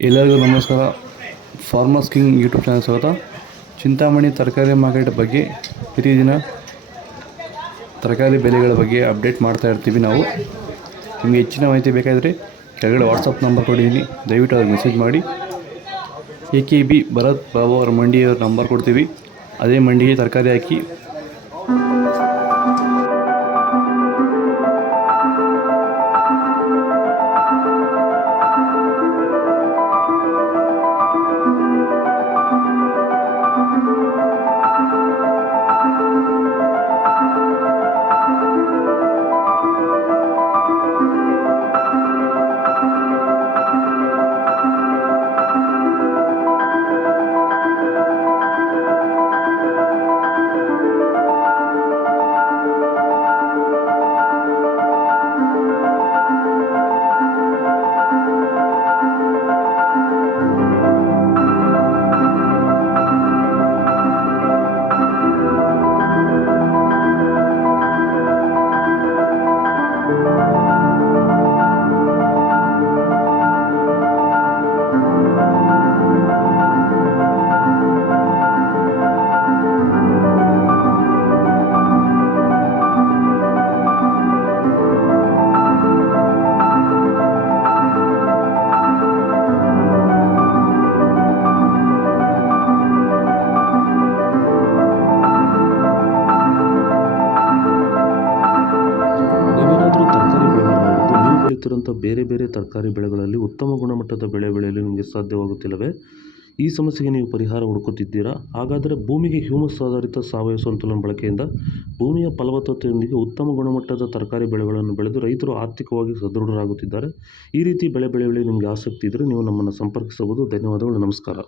ಎಲ್ಲರಿಗೂ ನಮಸ್ಕಾರ. Farmers king YouTube channel ಸ್ವಾಗತ. ಚಿಂತಾಮಣಿ ತರಕಾರಿ ಮಾರ್ಕೆಟ್ ಬಗ್ಗೆ ಪ್ರತಿದಿನ ತರಕಾರಿ ಬೆಲೆಗಳ ಬಗ್ಗೆ ಅಪ್ಡೇಟ್ ಮಾಡ್ತಾ ಇರ್ತೀವಿ ನಾವು. ನಿಮಗೆ ಹೆಚ್ಚಿನ ಮಾಹಿತಿ ಬೇಕಾದರೆ ಕೆಳಗಡೆ ವಾಟ್ಸಪ್ ನಂಬರ್ ಕೊಟ್ಟಿದ್ದೀನಿ, ದಯವಿಟ್ಟು ಅವ್ರಿಗೆ ಮೆಸೇಜ್ ಮಾಡಿ. AKB ಭರತ್ ಬಾಬು ಅವರ ಮಂಡಿಯವರ ನಂಬರ್ ಕೊಡ್ತೀವಿ, ಅದೇ ಮಂಡಿಗೆ ತರಕಾರಿ ಹಾಕಿ ಬೆಳೆಯುತ್ತಿರುವಂಥ ಬೇರೆ ಬೇರೆ ತರಕಾರಿ ಬೆಳೆಗಳಲ್ಲಿ ಉತ್ತಮ ಗುಣಮಟ್ಟದ ಬೆಳೆ ಬೆಳೆಯಲು ನಿಮಗೆ ಸಾಧ್ಯವಾಗುತ್ತಿಲ್ಲವೇ? ಈ ಸಮಸ್ಯೆಗೆ ನೀವು ಪರಿಹಾರ ಹುಡುಕುತ್ತಿದ್ದೀರಾ? ಹಾಗಾದರೆ ಭೂಮಿಗೆ ಹ್ಯೂಮಸ್ ಆಧಾರಿತ ಸಾವಯವ ಸಂತುಲನ ಬಳಕೆಯಿಂದ ಭೂಮಿಯ ಫಲವತ್ತತೆಯೊಂದಿಗೆ ಉತ್ತಮ ಗುಣಮಟ್ಟದ ತರಕಾರಿ ಬೆಳೆಗಳನ್ನು ಬೆಳೆದು ರೈತರು ಆರ್ಥಿಕವಾಗಿ ಸದೃಢರಾಗುತ್ತಿದ್ದಾರೆ. ಈ ರೀತಿ ಬೆಳೆ ಬೆಳೆಯಲು ನಿಮಗೆ ಆಸಕ್ತಿ ಇದ್ದರೆ ನೀವು ನಮ್ಮನ್ನು ಸಂಪರ್ಕಿಸಬಹುದು. ಧನ್ಯವಾದಗಳು. ನಮಸ್ಕಾರ.